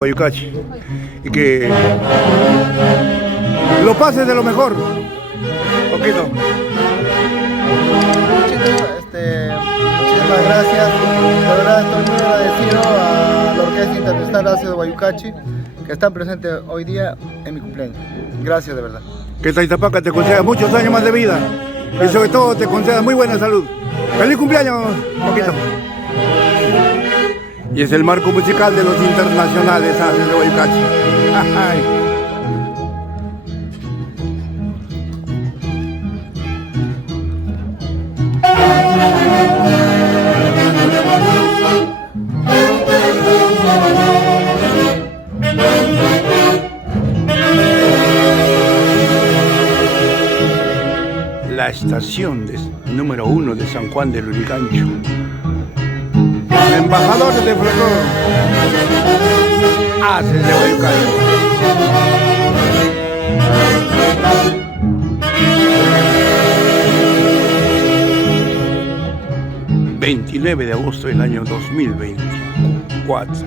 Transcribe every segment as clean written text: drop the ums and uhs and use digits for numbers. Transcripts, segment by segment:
Guayucachi, y que lo pases de lo mejor. Poquito. Muchísimas gracias. De verdad estoy muy agradecido a la Orquesta Internacional Ácido Guayucachi que están presentes hoy día en mi cumpleaños. Gracias de verdad. Que Taitapaca te conceda muchos años más de vida y sobre todo te conceda muy buena salud. ¡Feliz cumpleaños, Poquito! Y es el marco musical de los internacionales Ácido de Guayucachi. La estación número 1 de San Juan del Lurigancho. Embajadores de folclore. Ácido de Guayucachi. 29 de agosto del año 2024.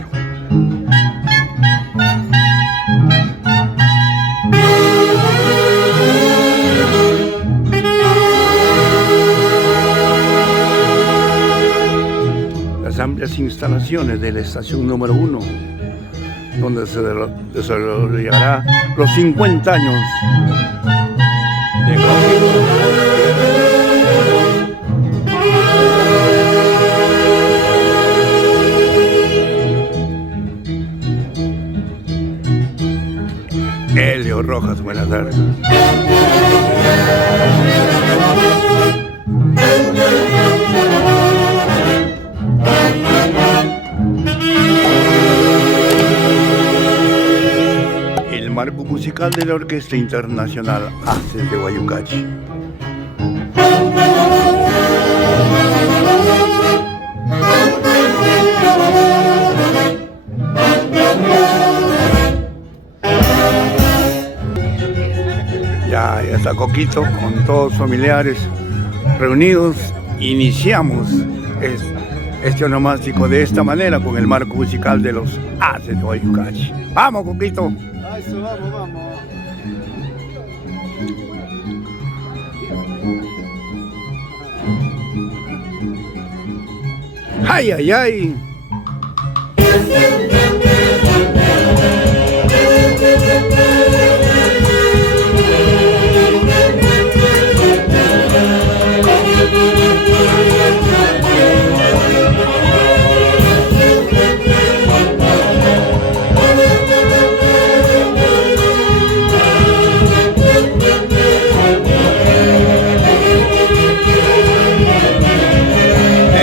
Las amplias instalaciones de la estación número 1, donde se desarrollará los 50 años de Helio Rojas, buenas tardes. El marco musical de la Orquesta Internacional Ácido de Guayucachi. Ya está Coquito con todos los familiares reunidos. Iniciamos este onomástico de esta manera con el marco musical de los Ácido de Guayucachi. ¡Vamos, Coquito! Eso, vamos. ¡Ay, ay, ay!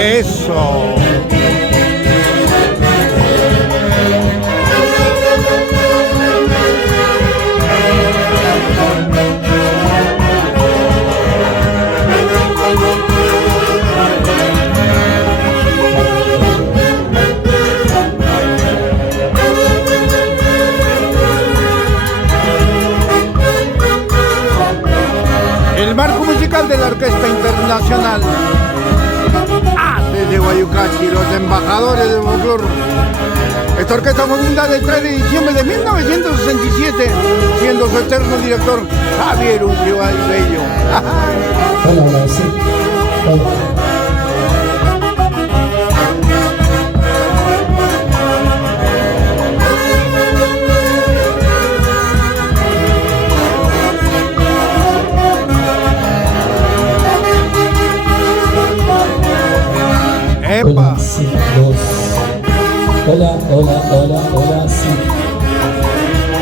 ¡Eso! El marco musical de la Orquesta Internacional Ácido de Guayucachi, los embajadores de folclore. Esta orquesta fue fundada el 3 de diciembre de 1967, siendo su eterno director Javier Ucibay Bello. Hola, sí. Hola. ¡Epa! Hola, sí, dos. Hola, sí.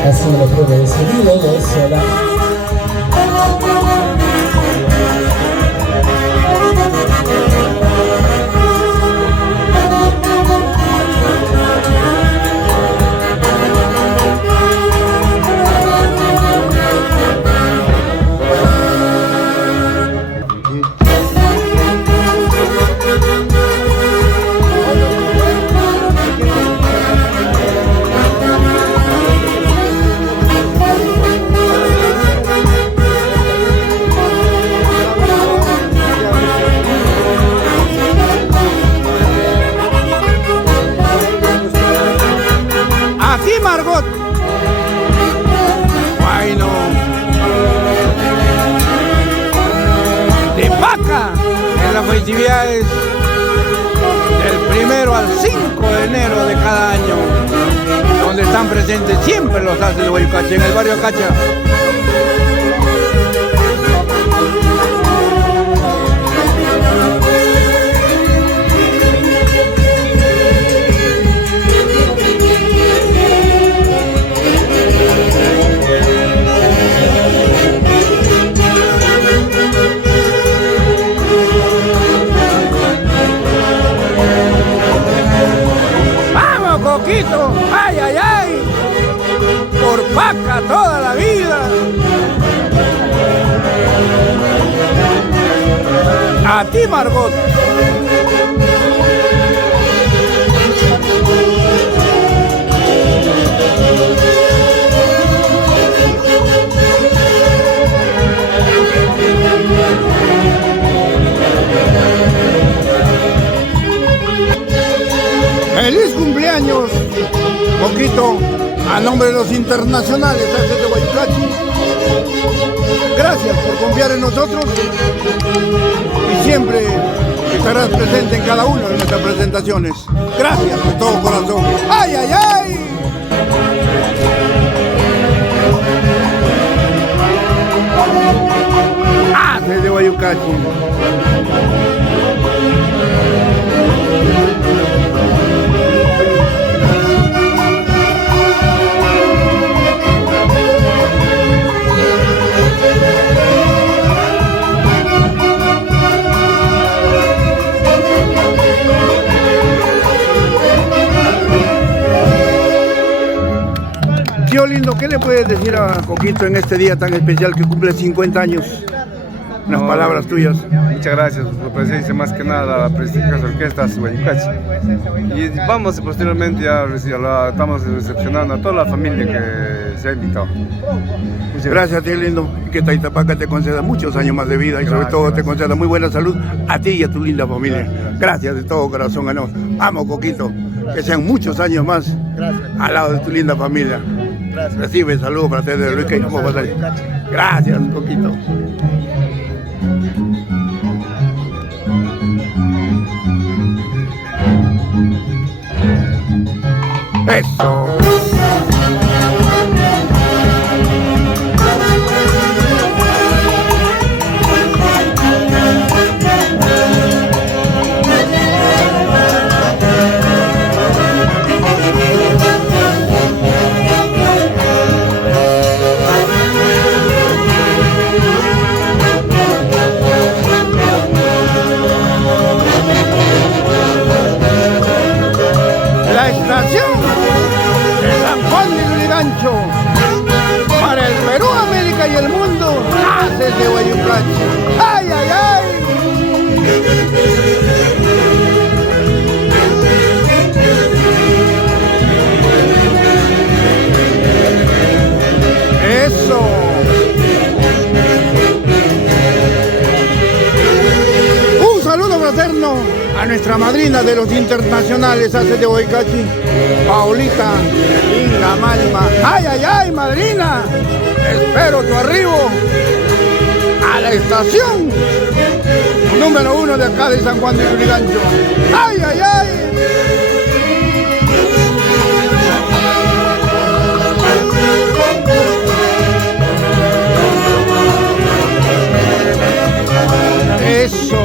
Haciendo la prueba de sonido, dos, hola. Margot. Bueno. De Paca en las festividades del 1 al 5 de enero de cada año, donde están presentes siempre los Haces de Guayucachi en el barrio Acacha. Coquito, ay, ay, ay, por Paca toda la vida. A ti, Margot. ¡Feliz cumpleaños, Coquito! A nombre de los internacionales Haces de Guayucachi, gracias por confiar en nosotros y siempre estarás presente en cada una de nuestras presentaciones. Gracias de todo corazón. ¡Ay, ay, ay! Haces de Guayucachi. Tío lindo, ¿qué le puedes decir a Coquito en este día tan especial que cumple 50 años? Unas palabras tuyas. Muchas gracias por su presencia, más que nada a la prestigiosas orquestas Guayucachi. Y vamos posteriormente estamos recepcionando a toda la familia que se ha invitado. Gracias, tío lindo, y que Taitapaca te conceda muchos años más de vida y sobre todo te conceda muy buena salud a ti y a tu linda familia. Gracias de todo corazón, Anó. Vamos, Coquito, que sean muchos años más al lado de tu linda familia. Gracias. Recibe saludos para ustedes de Luis que vamos a pasar. Gracias, Coquito. Eso. La estación de San Juan de Lurigancho para el Perú, América y el mundo. Haces de Guayucachi. ¡Ay, ay, ay! Eso. Un saludo fraterno a nuestra madrina de los internacionales Haces de Guayucachi, Paulita Inga Malma. ¡Ay, ay, ay, madrina! Espero tu arribo a la estación número 1 de acá de San Juan de Lurigancho. ¡Ay, ay, ay! Eso.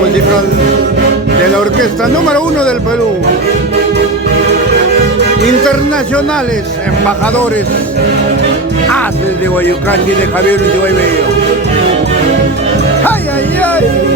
musical de la orquesta número 1 del Perú. Internacionales, embajadores, haces de Guayucachi de Javier Ulloa Bello. ¡Ay, ay, ay!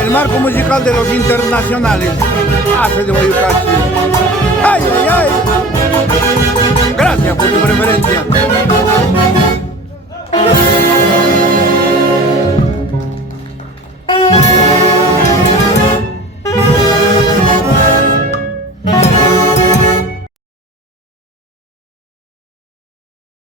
El marco musical de los internacionales hace de Guayucachi. ¡Ay, ay, ay! Gracias por tu preferencia.